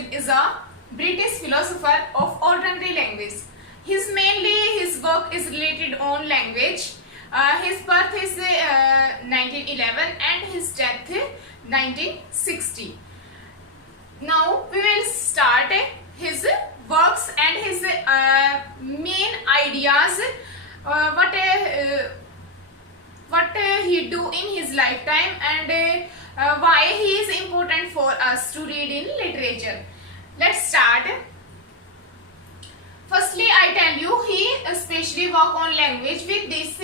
Gottfried is a British philosopher of ordinary language. His work is related on language. His birth is 1911 and his death 1960. Now we will start his works and his main ideas. What he do in his lifetime and why he is important for us to read in literature. Let's start. Firstly, I tell you he especially work on language with this.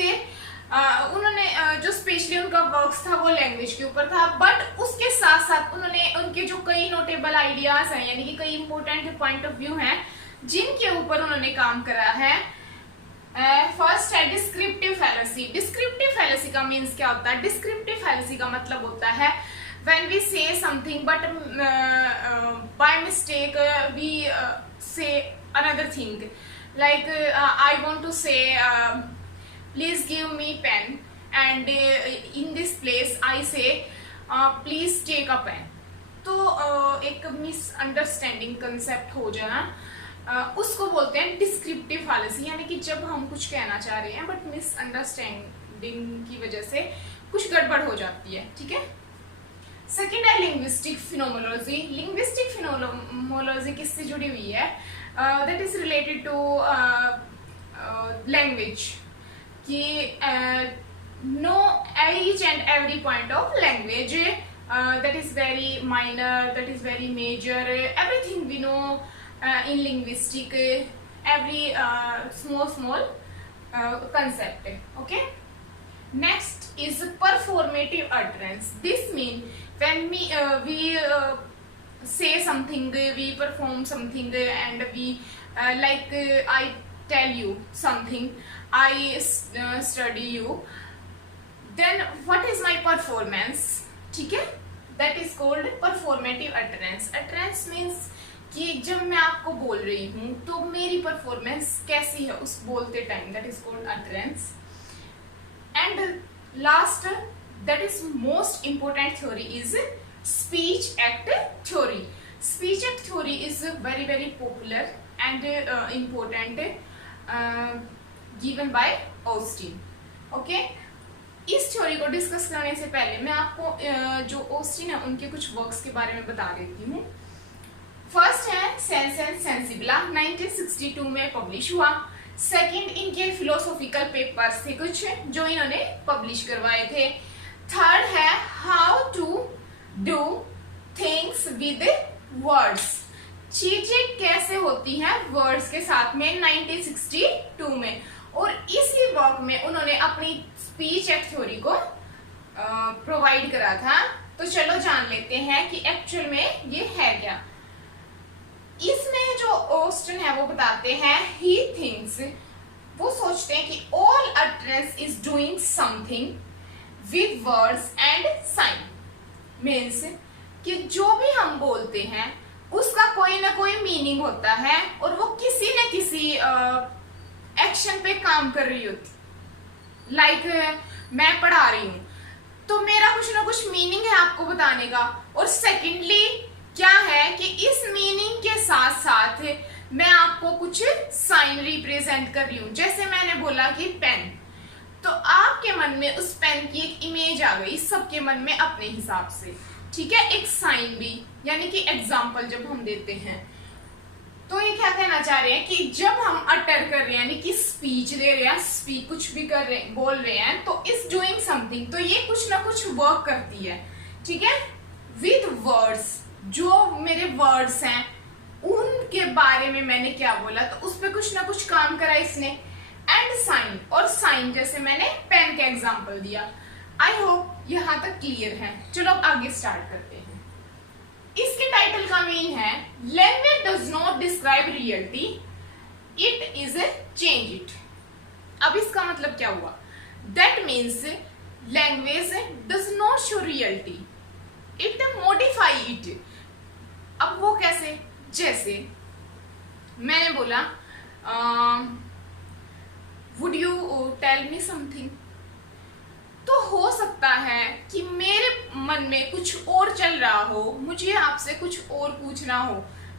उन्होंने जो specially उनका works था वो language के ऊपर था, but उसके साथ साथ उन्होंने उनके जो कई नोटेबल आइडियाज हैं यानी कि कई इंपॉर्टेंट पॉइंट ऑफ व्यू हैं जिनके ऊपर उन्होंने काम करा है. फर्स्ट है डिस्क्रिप्टिव फैलेसी. डिस्क्रिप्टिव फैलेसी का मीन्स क्या होता है? डिस्क्रिप्टिव फैलेसी का मतलब होता है when we say something but by mistake we say another thing, like I want to say please give me pen and in this place I say please take a pen. तो एक misunderstanding concept हो जाना, उसको बोलते हैं descriptive fallacy. यानी कि जब हम कुछ कहना चाह रहे हैं बट मिसअंडरस्टैंडिंग की वजह से कुछ गड़बड़ हो जाती है. ठीक है. सेकेंड है लिंग्विस्टिक फिनोमोलॉजी. लिंग्विस्टिक फिनोमोलॉजी किससे जुड़ी हुई है? That is related to language, कि no each and every point of language that is very minor, that is very major, everything we know in linguistic, every small concept. Okay. Next is performative utterance. This means when we say something, we perform something, and we like I tell you something, I study you, then what is my performance? ठीक है. That is called performative utterance. Utterance means कि जब मैं आपको बोल रही हूँ तो मेरी परफॉर्मेंस कैसी है उस बोलते time, that is called utterance. And last, that is most important theory is speech act theory. Speech act theory is very popular and important, given by Austin. Okay. इस थ्योरी को डिस्कस करने से पहले मैं आपको जो ऑस्टिन है उनके कुछ वर्क्स के बारे में बता देती हूँ. फर्स्ट है सेंस एंड सेंसिबला, 1962 में पब्लिश हुआ. सेकंड, इनके फिलोसॉफिकल पेपर्स थे कुछ जो इन्होंने पब्लिश करवाए थे. थर्ड है how to do things with words, चीजें कैसे होती हैं वर्ड्स के साथ में, 1962 में. और इसी वर्क में उन्होंने अपनी स्पीच एक्ट थ्योरी को प्रोवाइड करा था. तो चलो जान लेते हैं कि एक्चुअल में ये है क्या. इसमें जो ऑस्टिन है वो बताते हैं ही थिंक्स, वो सोचते हैं कि all utterance is doing something with words and sign. Means कि जो भी हम बोलते हैं उसका कोई ना कोई मीनिंग होता है और वो किसी न किसी एक्शन पे काम कर रही होती. लाइक मैं पढ़ा रही हूं तो मेरा कुछ ना कुछ मीनिंग है आपको बताने का, और सेकेंडली क्या है कि इस मीनिंग के साथ साथ मैं आपको कुछ साइन रिप्रेजेंट कर रही हूं. जैसे मैंने बोला कि पेन, तो आपके मन में उस पेन की एक इमेज आ गई, सबके मन में अपने हिसाब से. ठीक है. एक साइन भी, यानी कि एग्जाम्पल जब हम देते हैं तो ये क्या कहना चाह रहे हैं कि जब हम अटर कर रहे हैं यानी कि स्पीच दे रहे हैं, स्पीक कुछ भी कर रहे हैं, बोल रहे हैं, तो इज डूइंग समथिंग, तो ये कुछ ना कुछ वर्क करती है. ठीक है. विद वर्ड्स, जो मेरे वर्ड्स हैं उनके बारे में मैंने क्या बोला तो उस पर कुछ ना कुछ काम करा इसने. एंड साइन, और साइन जैसे मैंने पेन का एग्जाम्पल दिया. आई होप यहां तक क्लियर है. चलो अब आगे स्टार्ट करते हैं. इसके टाइटल का मीन है language does not describe reality, it is a change it. अब इसका मतलब क्या हुआ? That means language does not show reality, it modify it. अब वो कैसे? जैसे मैंने बोला would you tell me something, तो हो सकता है कि मेरे मन में कुछ और चल रहा हो, मुझे आपसे कुछ और पूछना हो,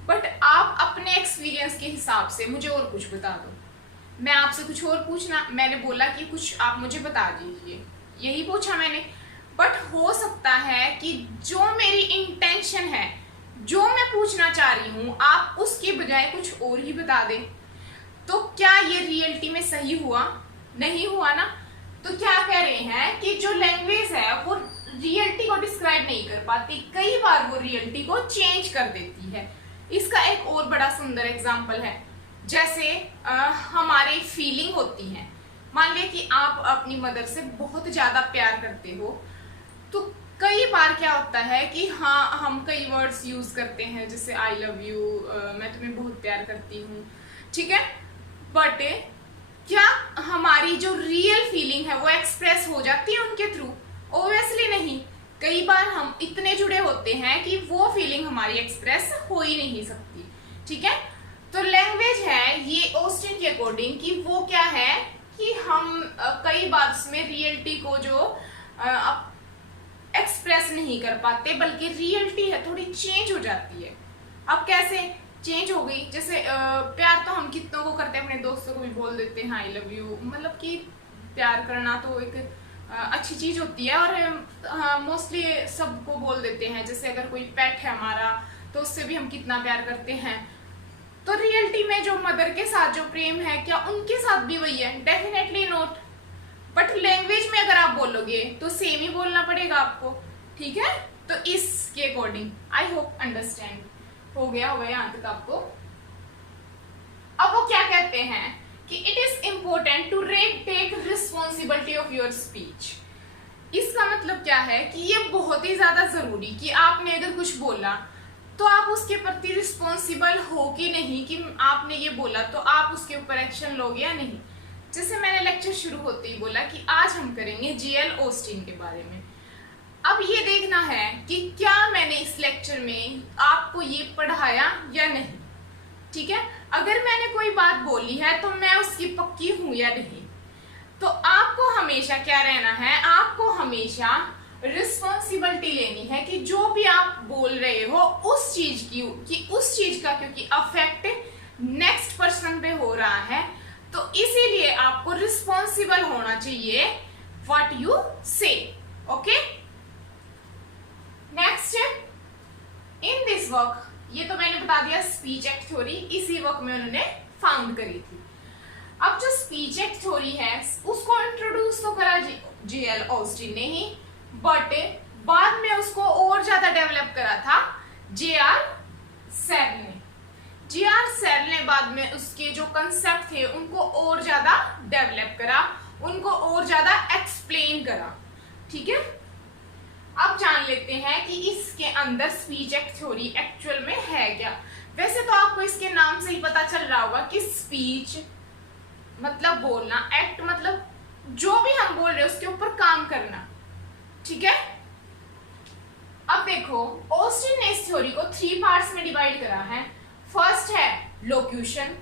बट आप अपने एक्सपीरियंस के हिसाब से मुझे और कुछ बता दो, मैं आपसे कुछ और पूछना, मैंने बोला कि कुछ आप मुझे बता दीजिए, यही पूछा मैंने। बट हो सकता है कि जो मेरी इंटेंशन है, जो मैं पूछना चाह रही हूं, आप उसके बजाय कुछ और ही बता दें। तो क्या ये रियलिटी में सही हुआ? नहीं हुआ ना। तो क्या कह रहे हैं कि जो लैंग्वेज है वो रियलिटी को डिस्क्राइब नहीं कर पाती, कई बार वो रियलिटी को चेंज कर देती है। इसका एक और बड़ा सुंदर एग्जाम्पल है, जैसे हमारी फीलिंग होती है। मान लिया कि आप अपनी मदर से बहुत ज्यादा प्यार करते हो, तो कई बार क्या होता है कि हाँ, हम कई वर्ड्स यूज करते हैं, जैसे आई लव यू, मैं तुम्हें बहुत प्यार करती हूँ, ठीक है। बट क्या हमारी जो रियल फीलिंग है वो एक्सप्रेस हो जाती है उनके थ्रू? ऑब्वियसली नहीं। कई बार हम इतने जुड़े होते हैं कि वो फीलिंग हमारी एक्सप्रेस हो ही नहीं सकती, ठीक है। तो लैंग्वेज है ये ऑस्टिन के अकॉर्डिंग कि वो क्या है कि हम कई बार उसमें रियलिटी को जो एक्सप्रेस नहीं कर पाते, बल्कि रियलिटी है थोड़ी चेंज हो जाती है। अब कैसे चेंज हो गई? जैसे प्यार तो हम कितनों को करते हैं, अपने दोस्तों को भी बोल देते हैं आई लव यू, मतलब कि प्यार करना तो एक अच्छी चीज होती है और मोस्टली सबको बोल देते हैं। जैसे अगर कोई पेट है हमारा तो उससे भी हम कितना प्यार करते हैं। तो रियलिटी में जो मदर के साथ जो प्रेम है, क्या उनके साथ भी वही है? Definitely not. बट लैंग्वेज में अगर आप बोलोगे तो सेम ही बोलना पड़ेगा आपको, ठीक है। तो इसके अकॉर्डिंग आई होप अंडरस्टैंड हो गया होगा यहाँ तक आपको। अब वो क्या कहते हैं कि it is important to take responsibility of your speech. इसका मतलब क्या है कि ये बहुत ही ज्यादा जरूरी कि आपने अगर कुछ बोला तो आप उसके प्रति रिस्पॉन्सिबल हो कि नहीं, कि आपने ये बोला तो आप उसके ऊपर एक्शन लोगे या नहीं। जैसे मैंने लेक्चर शुरू होते ही बोला कि आज हम करेंगे जेएल ऑस्टिन के बारे में। अब ये देखना है कि क्या मैंने इस लेक्चर में आपको ये पढ़ाया या नहीं, ठीक है। अगर मैंने कोई बात बोली है तो मैं उसकी पक्की हूं या नहीं। तो आपको हमेशा क्या रहना है, आपको हमेशा रिस्पॉन्सिबिलिटी लेनी है कि जो भी आप बोल रहे हो उस चीज की, कि उस चीज का क्योंकि अफेक्ट नेक्स्ट पर्सन पे हो रहा है, तो इसीलिए आपको रिस्पॉन्सिबल होना चाहिए व्हाट यू से। Okay, next in this work, ये तो मैंने बता दिया स्पीच एक्ट थ्योरी, इसी वर्क में उन्होंने फाउंड करी थी। अब जो स्पीच एक्ट थ्योरी है उसको इंट्रोड्यूस तो करा जेएल ऑस्टिन ने ही, बट बाद में उसको और ज्यादा डेवलप करा था जेआर सेल ने। जेआर सेल ने बाद में उसके जो कंसेप्ट थे उनको और ज्यादा डेवलप करा, उनको और ज्यादा एक्सप्लेन करा, ठीक है। अब जान लेते हैं कि इसके अंदर स्पीच एक्ट थ्योरी एक्चुअल में है क्या। वैसे तो आपको इसके नाम से ही पता चल रहा होगा कि स्पीच मतलब बोलना, एक्ट मतलब जो भी हम बोल रहे हैं उसके ऊपर काम करना, ठीक है। अब देखो ऑस्टिन ने इस थ्योरी को 3 पार्ट्स में डिवाइड करा है। फर्स्ट है लोक्यूशन,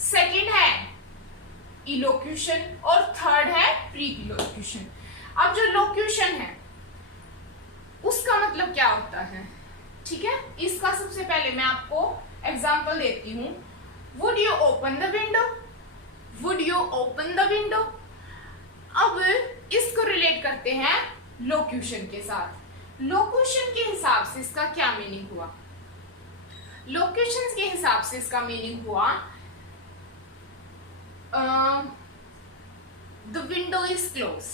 सेकंड है इलोक्यूशन और थर्ड है प्रीलोक्यूशन। अब जो लोक्यूशन है उसका मतलब क्या होता है, ठीक है। इसका सबसे पहले मैं आपको एग्जांपल देती हूं। Would you open the window, would you open the window. अब इसको रिलेट करते हैं लोक्यूशन के साथ। लोक्यूशन के हिसाब से इसका क्या मीनिंग हुआ? लोक्यूशन के हिसाब से इसका मीनिंग हुआ द विंडो इज क्लोज,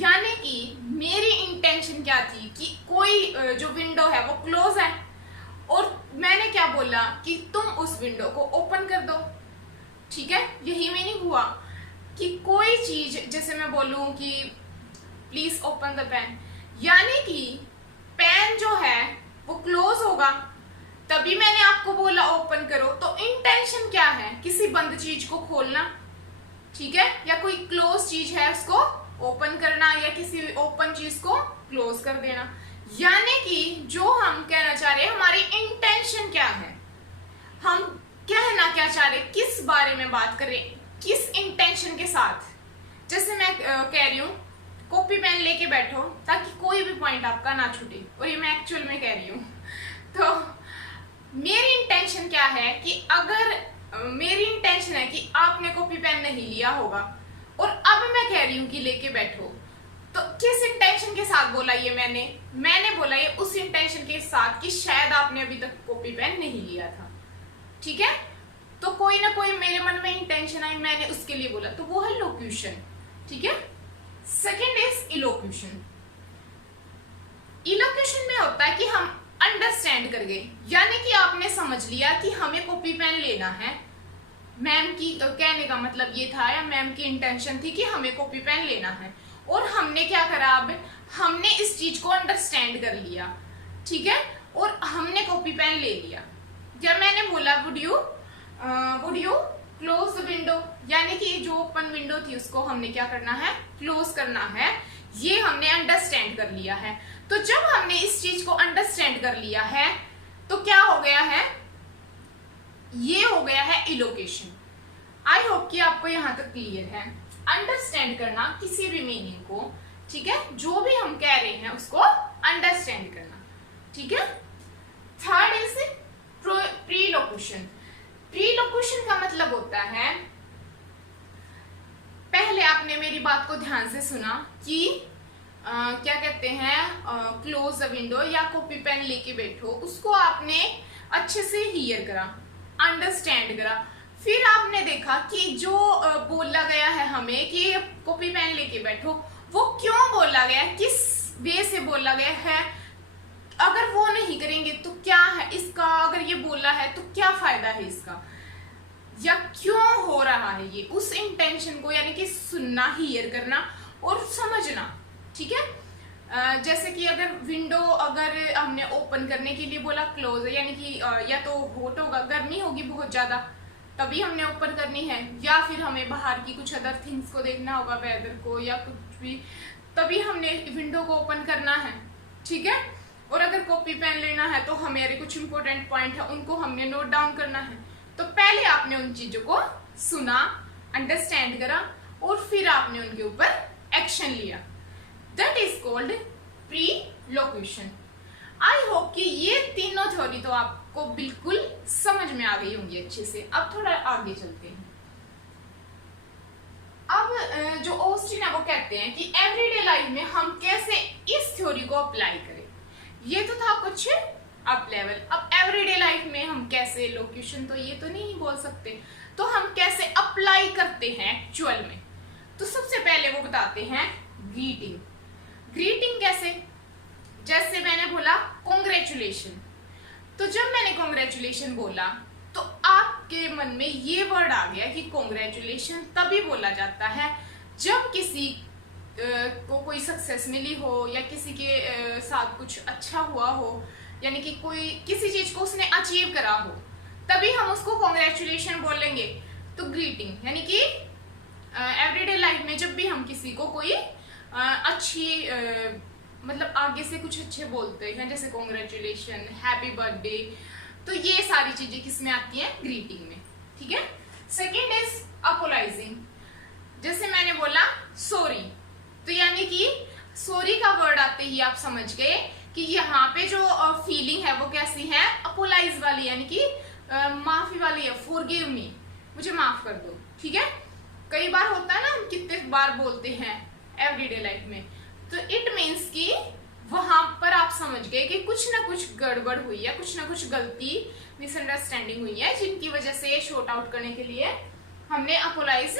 यानी कि मेरी इंटेंशन क्या थी कि कोई जो विंडो है वो क्लोज है, और मैंने क्या बोला कि तुम उस विंडो को ओपन कर दो, ठीक है। यही मीनिंग हुआ कि कोई चीज, जैसे मैं बोलूं कि प्लीज ओपन द पेन, यानी कि पेन जो है वो क्लोज होगा, तभी मैंने आपको बोला ओपन करो। तो इंटेंशन क्या है? किसी बंद चीज को खोलना, ठीक है, या कोई क्लोज चीज है उसको ओपन करना, या किसी ओपन चीज को क्लोज कर देना। यानी कि जो हम कहना चाह रहे हैं, हमारी इंटेंशन क्या है, हम कहना क्या चाह रहे, किस बारे में बात कर रहे, किस इंटेंशन के साथ। जैसे मैं कह रही हूँ कॉपी पेन लेके बैठो ताकि कोई भी पॉइंट आपका ना छूटे, और ये मैं एक्चुअल में कह रही हूँ। तो मेरी इंटेंशन क्या है कि अगर मेरी इंटेंशन है कि आपने कॉपी पेन नहीं लिया होगा और अब मैं कह रही हूं कि लेके बैठो, तो किस इंटेंशन के साथ बोला ये मैंने बोला ये उस इंटेंशन के साथ कि शायद आपने अभी तक कॉपी पेन नहीं लिया था। ठीक है, तो कोई ना कोई मेरे मन में इंटेंशन आई, मैंने उसके लिए बोला, तो वो है लोक्यूशन। ठीक है, सेकेंड इज इलोक्यूशन। इलोक्यूशन में होता है कि हम अंडरस्टैंड कर गए, यानी कि आपने समझ लिया कि हमें कॉपी पेन लेना है। मैम की कहने का मतलब ये था, या मैम की इंटेंशन थी कि हमें कॉपी पेन लेना है, और हमने क्या करा, अब हमने इस चीज को अंडरस्टैंड कर लिया। ठीक है, और हमने कॉपी पेन ले लिया। जब मैंने बोला would you close the window, यानी कि जो ओपन विंडो थी उसको हमने क्या करना है, क्लोज करना है, ये हमने अंडरस्टैंड कर लिया है। तो जब हमने इस चीज को अंडरस्टैंड कर लिया है तो क्या हो गया है, ये हो गया है इलोकेशन। आई होप कि आपको यहां तक क्लियर है। अंडरस्टैंड करना किसी भी मीनिंग को, ठीक है, जो भी हम कह रहे हैं उसको अंडरस्टैंड करना। ठीक है, थर्ड इज प्रीलोक्यूशन। प्रीलोक्यूशन का मतलब होता है, पहले आपने मेरी बात को ध्यान से सुना कि क्या कहते हैं, क्लोज द विंडो या कॉपी पेन लेके बैठो, उसको आपने अच्छे से हियर करा, अंडरस्टैंड करा। फिर आपने देखा कि जो बोला गया है हमें कि कॉपी पेन लेके बैठो, वो क्यों बोला गया है, किस वे से बोला गया है, अगर वो नहीं करेंगे तो क्या है इसका, अगर ये बोला है तो क्या फायदा है इसका, या क्यों हो रहा है ये, उस इंटेंशन को यानी कि सुनना, हियर करना और समझना। ठीक है, जैसे कि अगर विंडो अगर हमने ओपन करने के लिए बोला क्लोज है, यानी कि या तो हॉट होगा, गर्मी होगी बहुत ज्यादा, तभी हमने ओपन करनी है, या फिर हमें बाहर की कुछ अदर थिंग्स को देखना होगा, वेदर को या कुछ भी, तभी हमने विंडो को ओपन करना है। ठीक है, और अगर कॉपी पेन लेना है तो हमारे कुछ इंपॉर्टेंट पॉइंट है, उनको हमने नोट डाउन करना है। तो पहले आपने उन चीजों को सुना, अंडरस्टैंड करा, और फिर आपने उनके ऊपर एक्शन लिया। That is called perlocution. I hope कि ये तीनों थ्योरी तो आपको बिल्कुल समझ में आ गई होंगी अच्छे से। अब थोड़ा आगे चलते हैं। अब जो ऑस्टिन है वो कहते हैं कि एवरीडे लाइफ में हम कैसे इस थ्योरी को अप्लाई करें। ये तो था कुछ अप लेवल। अब एवरीडे लाइफ में हम कैसे, लोक्यूशन तो ये तो नहीं बोल सकते, तो हम कैसे अप्लाई करते हैं एक्चुअल में। तो सबसे पहले वो बताते हैं ग्रीटिंग। ग्रीटिंग कैसे, जैसे मैंने बोला कॉन्ग्रेचुलेशन, तो जब मैंने कॉन्ग्रेचुलेशन बोला तो आपके मन में ये वर्ड आ गया कि कॉन्ग्रेचुलेशन तभी बोला जाता है जब किसी को कोई सक्सेस मिली हो या किसी के साथ कुछ अच्छा हुआ हो, यानी कि कोई किसी चीज को उसने अचीव करा हो, तभी हम उसको कॉन्ग्रेचुलेशन बोलेंगे। तो ग्रीटिंग यानी कि एवरीडे लाइफ में जब भी हम किसी को कोई अच्छी मतलब आगे से कुछ अच्छे बोलते हैं, जैसे कॉन्ग्रेचुलेशन, हैप्पी बर्थडे, तो ये सारी चीजें किसमें आती हैं, ग्रीटिंग में। ठीक है, सेकेंड इज अपोलाइजिंग। जैसे मैंने बोला सॉरी, तो यानी कि सॉरी का वर्ड आते ही आप समझ गए कि यहाँ पे जो फीलिंग है वो कैसी है, अपोलाइज वाली, यानी कि माफी वाली है, फॉरगिव मी, मुझे माफ कर दो। ठीक है, कई बार होता है ना, हम कितने बार बोलते हैं एवरीडे लाइफ में, तो इट मीन्स कि वहां पर आप समझ गए कि कुछ ना कुछ गड़बड़ हुई है, कुछ ना कुछ गलती, मिसअंडरस्टैंडिंग हुई है, जिनकी वजह से शॉर्ट आउट करने के लिए हमने अपोलाइज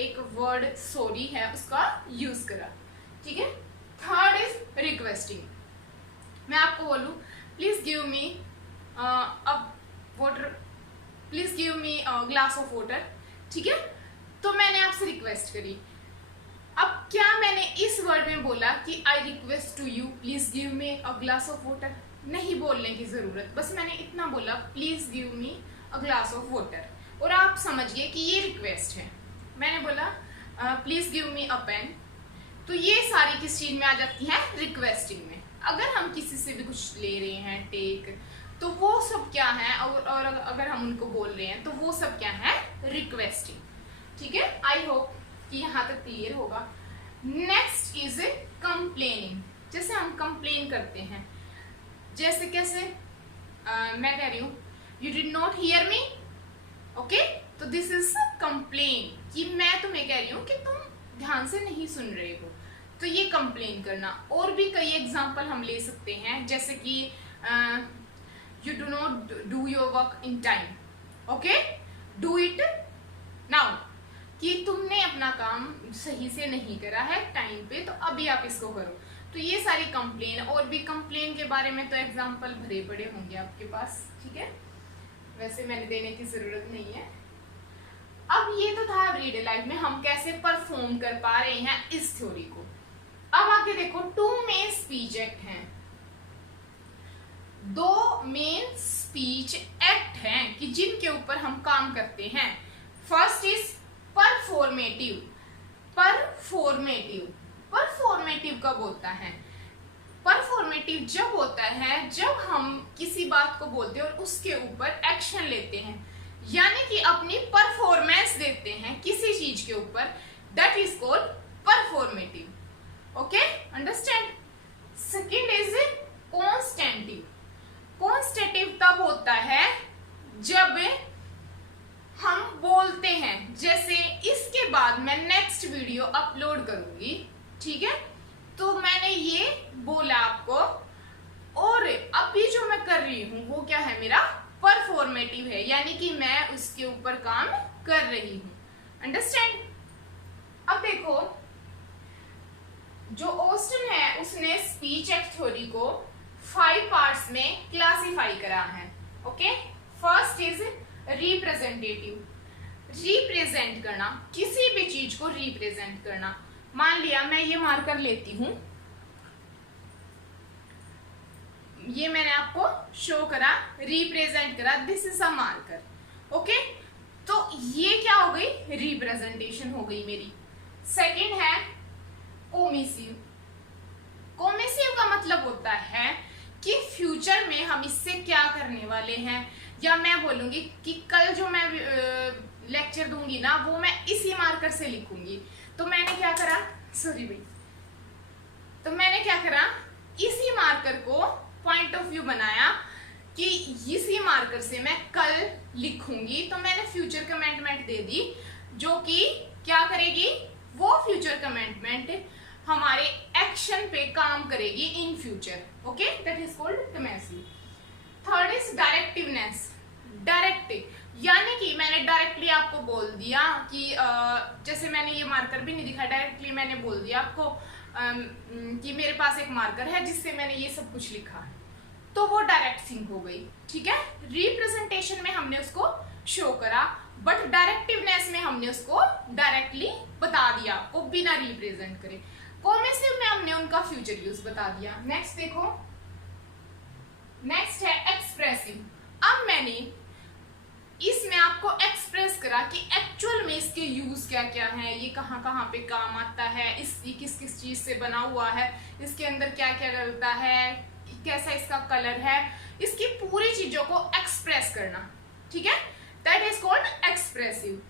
एक वर्ड सॉरी है उसका यूज करा। ठीक है, थर्ड इज रिक्वेस्टिंग। मैं आपको बोलूं please give me water, please give me glass of water. ठीक है, तो मैंने आपसे रिक्वेस्ट करी। अब क्या मैंने इस वर्ड में बोला कि I request to you please give me a glass of water, नहीं बोलने की जरूरत, बस मैंने इतना बोला please give me a glass of water, और आप समझ गए कि ये रिक्वेस्ट है। मैंने बोला please give me a pen, तो ये सारी किस चीज में आ जाती है, रिक्वेस्टिंग में। अगर हम किसी से भी कुछ ले रहे हैं टेक, तो वो सब क्या है, और अगर हम उनको बोल रहे हैं तो वो सब क्या है, रिक्वेस्टिंग। ठीक है, आई होप कि यहाँ तक क्लियर होगा। Next is complaining. जैसे हम कंप्लेन करते हैं, जैसे कैसे, मैं कह रही हूँ you did not hear me, okay, तो दिस इज कंप्लेन, कि मैं तुम्हें कह रही हूँ कि तुम ध्यान से नहीं सुन रहे हो, तो ये कंप्लेन करना। और भी कई एग्जाम्पल हम ले सकते हैं, जैसे कि you do not do your work in time, okay, do it now, कि तुमने अपना काम सही से नहीं करा है टाइम पे, तो अभी आप इसको करो। तो ये सारी कंप्लेन, और भी कंप्लेन के बारे में तो एग्जाम्पल भरे पड़े होंगे आपके पास, ठीक है, वैसे मैंने देने की जरूरत नहीं है। अब ये तो था एवरीडे लाइफ में हम कैसे परफॉर्म कर पा रहे हैं इस थ्योरी को। अब आगे देखो, टू मेन स्पीच एक्ट हैं, दो मेन स्पीच एक्ट हैं कि जिनके ऊपर हम काम करते हैं। First is performative. Performative, performative कब होता है? परफॉर्मेटिव जब होता है जब हम किसी बात को बोलते हैं और उसके ऊपर एक्शन लेते हैं, यानी कि अपनी परफॉर्मेंस देते हैं किसी चीज के ऊपर, that is called performative, okay, understand. Second is constative. Constative तब होता है जब हम बोलते हैं, जैसे इसके बाद मैं नेक्स्ट वीडियो अपलोड करूंगी, ठीक है, तो मैंने ये बोला आपको, और अभी जो मैं कर रही हूं वो क्या है, मेरा परफॉर्मेटिव है, यानी कि मैं उसके ऊपर काम कर रही हूं, अंडरस्टैंड। अब देखो, जो ऑस्टिन है उसने स्पीच एक्ट थ्योरी को 5 पार्ट्स में क्लासिफाई करा है, okay. First is representative, represent करना, किसी भी चीज को रिप्रेजेंट करना। मान लिया मैं ये मार्कर लेती हूं, ये मैंने आपको शो करा, रिप्रेजेंट करा, this is a marker, okay, तो ये क्या हो गई, रिप्रेजेंटेशन हो गई मेरी। सेकंड है ओमिसिव। कॉमिसिव का मतलब होता है कि फ्यूचर में हम इससे क्या करने वाले हैं, या मैं बोलूंगी कि कल जो मैं लेक्चर दूंगी ना वो मैं इसी मार्कर से लिखूंगी। तो मैंने क्या करा, सॉरी भाई, तो मैंने क्या करा, इसी मार्कर को पॉइंट ऑफ व्यू बनाया कि इसी मार्कर से मैं कल लिखूंगी, तो मैंने फ्यूचर कमेंटमेंट दे दी, जो कि क्या करेगी, वो फ्यूचर कमेंटमेंट हमारे एक्शन पे काम करेगी in future, okay, that is called commissive. Third is directiveness. Directive यानी कि मैंने डायरेक्टली आपको बोल दिया कि जैसे मैंने ये मार्कर भी नहीं दिखा, डायरेक्टली मैंने बोल दिया आपको कि मेरे पास एक मार्कर है जिससे मैंने ये सब कुछ लिखा है, तो वो डायरेक्ट थिंग हो गई, ठीक है। रिप्रेजेंटेशन में हमने उसको शो करा, बट डायरेक्टिवनेस में हमने उसको डायरेक्टली बता दिया आपको बिना रिप्रेजेंट करे। कॉमिसिव में हमने उनका फ्यूचर यूज बता दिया। नेक्स्ट देखो, नेक्स्ट है एक्सप्रेसिव। अब मैंने इसमें आपको एक्सप्रेस करा कि एक्चुअल में इसके यूज क्या क्या है, ये कहाँ कहाँ पे काम आता है, ये किस किस चीज से बना हुआ है, इसके अंदर क्या क्या डलता है, कैसा इसका कलर है, इसकी पूरी चीजों को एक्सप्रेस करना, ठीक है, that is called expressive.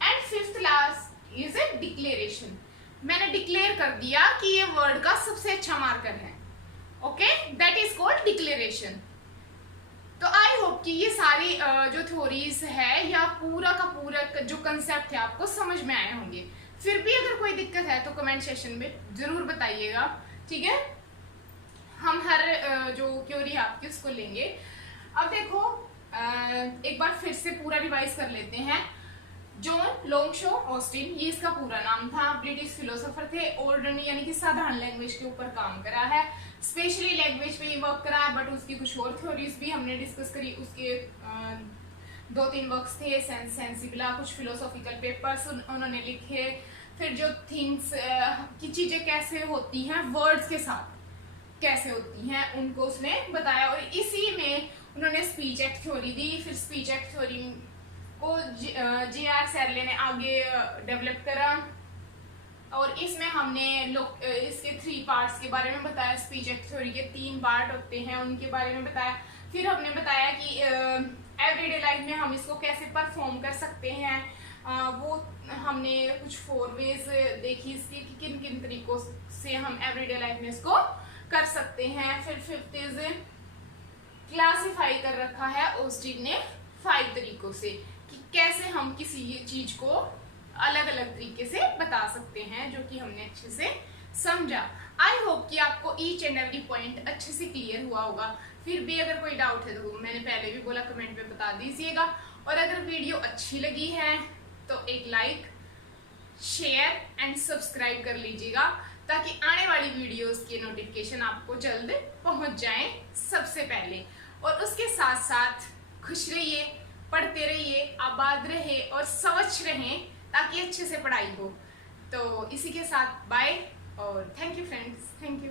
And fifth last is a declaration. मैंने डिक्लेयर कर दिया कि ये वर्ड का सबसे अच्छा मार्कर है, okay, that is called declaration. तो आई होप कि ये सारी जो थ्योरीज है या पूरा का पूरा जो कंसेप्ट है आपको समझ में आए होंगे। फिर भी अगर कोई दिक्कत है तो कमेंट सेक्शन में जरूर बताइएगा, ठीक है, हम हर जो थ्योरी है आपकी उसको लेंगे। अब देखो, एक बार फिर से पूरा रिवाइज कर लेते हैं। जॉन लोंगशो ऑस्टिन, ये इसका पूरा नाम था, ब्रिटिश फिलोसोफर थे। ऑर्डिनरी यानी कि साधारण लैंग्वेज के ऊपर काम करा है, स्पेशली लैंग्वेज पे ही वर्क करा है, बट उसकी कुछ और थ्योरीज भी हमने डिस्कस करी। उसके 2-3 वर्क्स थे, सेंस सेंसिबला, कुछ फिलोसॉफिकल पेपर्स उन्होंने लिखे। फिर जो थिंग्स की चीजें कैसे होती हैं, वर्ड्स के साथ कैसे होती हैं, उनको उसने बताया, और इसी में उन्होंने स्पीच एक्ट थ्योरी दी। फिर स्पीच एक्ट थ्योरी को J.R. सेरले ने आगे डेवलप करा, और इसमें हमने इसके 3 पार्ट्स के बारे में बताया। स्पीच एक्ट थ्योरी के 3 पार्ट होते हैं, उनके बारे में बताया। फिर हमने बताया कि एवरीडे लाइफ में हम इसको कैसे परफॉर्म कर सकते हैं, वो हमने कुछ 4 वेज देखी इसकी कि किन किन तरीकों से हम एवरीडे लाइफ में इसको कर सकते हैं। फिर 5th इज क्लासिफाई कर रखा है ऑस्टिन ने 5 तरीकों से कि कैसे हम किसी चीज को अलग अलग तरीके से बता सकते हैं, जो कि हमने अच्छे से समझा। आई होप कि आपको ईच एंड एवरी पॉइंट अच्छे से क्लियर हुआ होगा। फिर भी अगर कोई डाउट है तो मैंने पहले भी बोला, कमेंट में बता दीजिएगा। और अगर वीडियो अच्छी लगी है तो एक लाइक, शेयर एंड सब्सक्राइब कर लीजिएगा, ताकि आने वाली वीडियोस के नोटिफिकेशन आपको जल्द पहुंच जाएं सबसे पहले। और उसके साथ साथ खुश रहिए, पढ़ते रहिए, आबाद रहे और स्वच्छ रहें, ताकि अच्छे से पढ़ाई हो। तो इसी के साथ बाय और thank you friends, thank you.